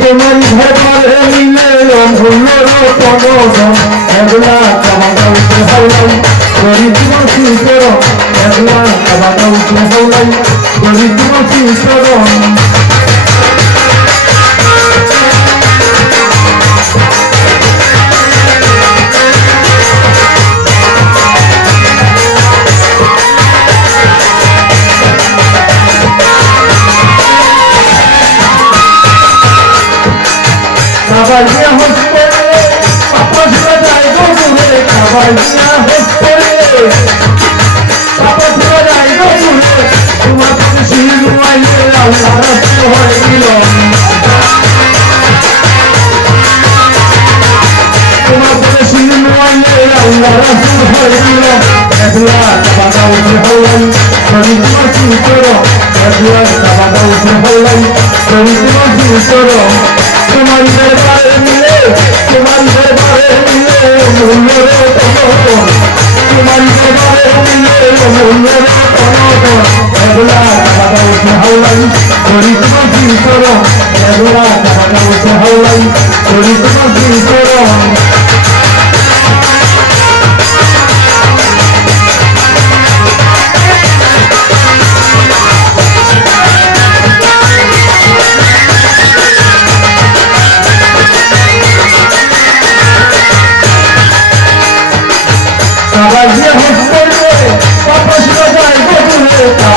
তোমার ঘরে মিলে ভুলোর পনম একলা কাবাটা উঠে হলাই দরিদ্র শিল্পর একলা কাবাটা উঠে হলাই দরিদ্র শিশর কাবালিয়া হচ্ছে। আপস বাজায় বাজায় গরুরে তোমার কাছে শিল মাইলে আল্লাহ রাস্তা হয়ে গেল তোমার শিল মাইলে আল্লাহ রাস্তা হয়ে শরীর মাসি করো তোমার মিলে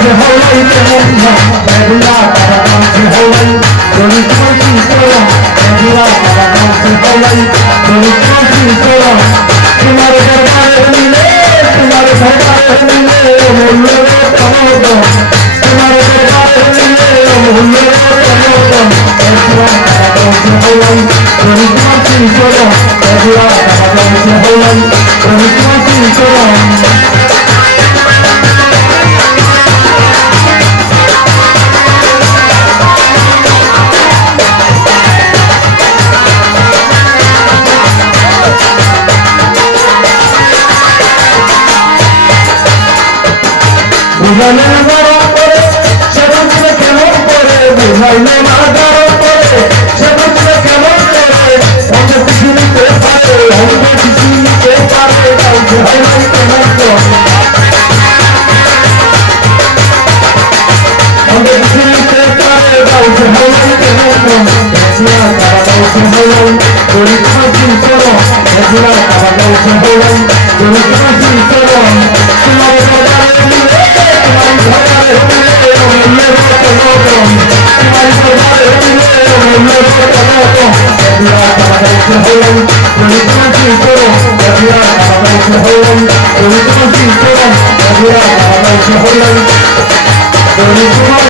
যে হাইলাইতে মতো এগুলা তারা কাছে হাইলাই দরিদ্র কি করো এগুলা তারা কাছে হাইলাই দরিদ্র কি করো তোমার দরবারে মিলে তোমার দরবারে মিলে মূল্যরে তনদ তোমার দরবারে মিলে মূল্যরে তনদ এগুলা তারা কাছে হাইলাই দরিদ্র কি করো এগুলা তারা কাছে হাইলাই দরিদ্র কি করো বুঝাইলে গরম করে সে বুঝলে কেমন করে বুঝাইলে না গরম করে সে বুঝলে কেমন করে অন্য কিছু নিতে পারে অন্য কিছু নিতে পারে কাউকে হাইলাই কেমন অন্য কিছু নিতে পারে কাউকে হাইলাই কেমন একলা তারা কাউকে হাইলাই গরিব মাসি করো একলা তারা কাউকে হাইলাই গরিব মাসি করো তোমার দরবারে মিলে মূল্যের